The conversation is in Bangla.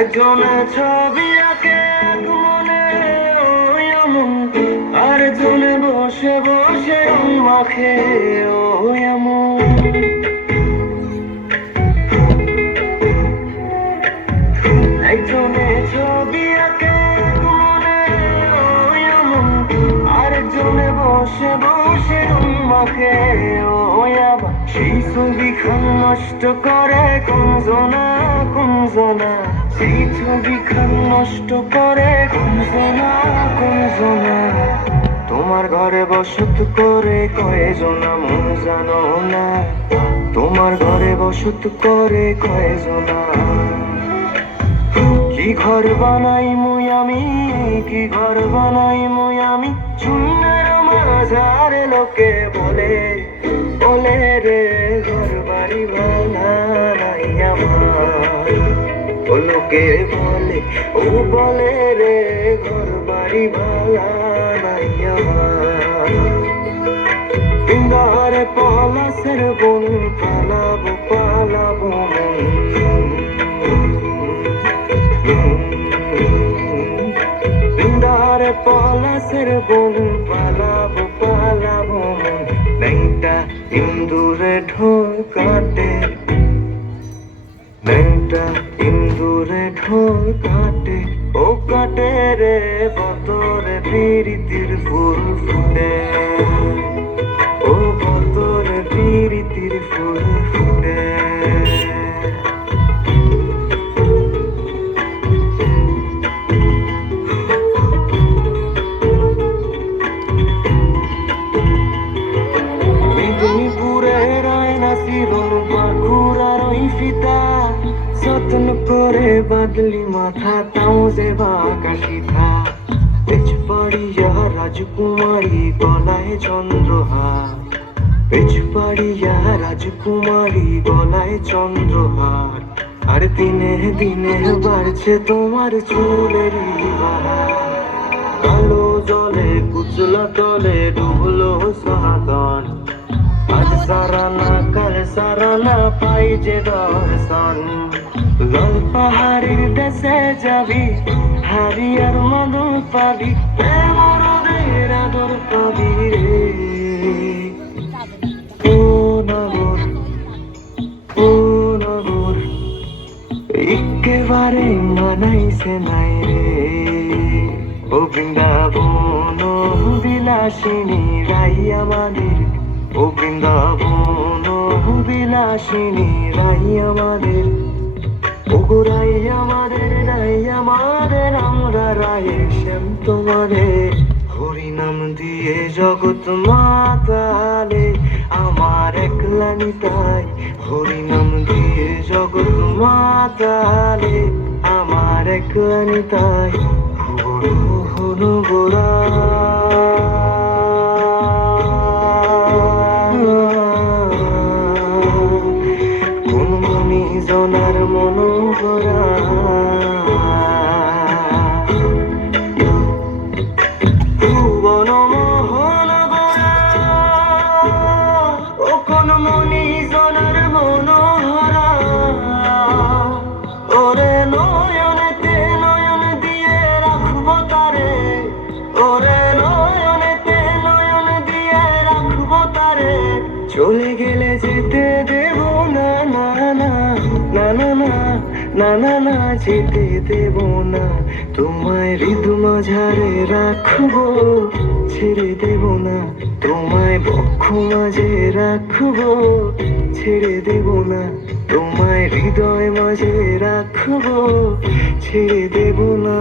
একজনে ছবি আঁকে এক মনে ওই এমন, আরেকজনে বসে বসে রং মাখে ওই এমন। একজনে ছবি আঁকে এক মনে ওই এমন, আরেকজনে বসে বসে রং মাখে ওই আবার। সেই ছবিখান নষ্ট করে কোনজনা কোনজনা, সেই ছবিখান নষ্ট করে কোনজনা কোনজনা। তোমার ঘরে বসত করে কয়জনা মন জানো না, তোমার ঘরে বসত করে কয়জনা। কি ঘর বানাই মুই আমি, কি ঘর বানাই মুই আমি, শূন্যের মাঝারে লোকে বলে বলে রে ঘর বাড়ি বানাই আমার। ও লোকে বলে, ও বলে রে ঘর বাড়ি বানাই আমার। পিঙ্গারে পলাশের বন পালাবো পালাবো মন, বৃন্দারে পলাশের বন পালাবো পালাবো মন। ন্যাংটা ইন্দুরে ঢোল কাটে, ন্যাংটা ইন্দুরে ঢোল কাটে, ও কাটে রে বতরে প্রীতির ফুল ফুটে, ও বতরে প্রীতির ফুল ফুটে। যত্ন করে বাদলি মাথা তাও যে বাঁকা সিধা, পেছ পাড়িয়া রাজকুমারী গলায় চন্দ্রহার, পেছ পাড়িয়া রাজকুমারী গলায় চন্দ্রহার। আর দিনে দিনে বাড়ছে তোমার চুলের বাহার, কালো জলে কুচলা তলে ডুবলো সাহাদান। আজ সারানা কাল সারানা পাই যে দর্শন, লাল পাহাড়ের দেশে যাবি হারিয়ার মধু পাবি, মরদের আদর পাবি রে। ও নগর, ও নগর একেবারে মানাইছে নাই রে। ও বৃন্দাবন বিলাসিনী রাই আমাদের, ও বৃন্দাবন বিলাসিনী রাই আমাদের, ওগো রাই আমাদের রাই আমাদের, আমরা রায়ের শ্যাম তোমাদের। হরিনাম দিয়ে জগৎ মাতালে আমার একলা নিতাই, হরিনাম দিয়ে জগৎ মাতালে আমার একলা নিতাই। হলো গোরা কোন মনি জনার মনোহরা, ভুবন মোহন গোরা ও কোন মনি জনার মনোহরা। ওরে নয়নেতে নয়ন দিয়ে রাখবো তারে, ওরে নয়নেতে নয়ন দিয়ে রাখবো তারে। চলে গেলে যেতে দেব না না না না না না না না না, যেতে দেব না তোমায় হৃদ মাঝারে রাখবো, ছেড়ে দেব না তোমায় বক্ষ মাঝে রাখবো, ছেড়ে দেব না তোমায় হৃদয় মাঝে রাখবো, ছেড়ে দেব না।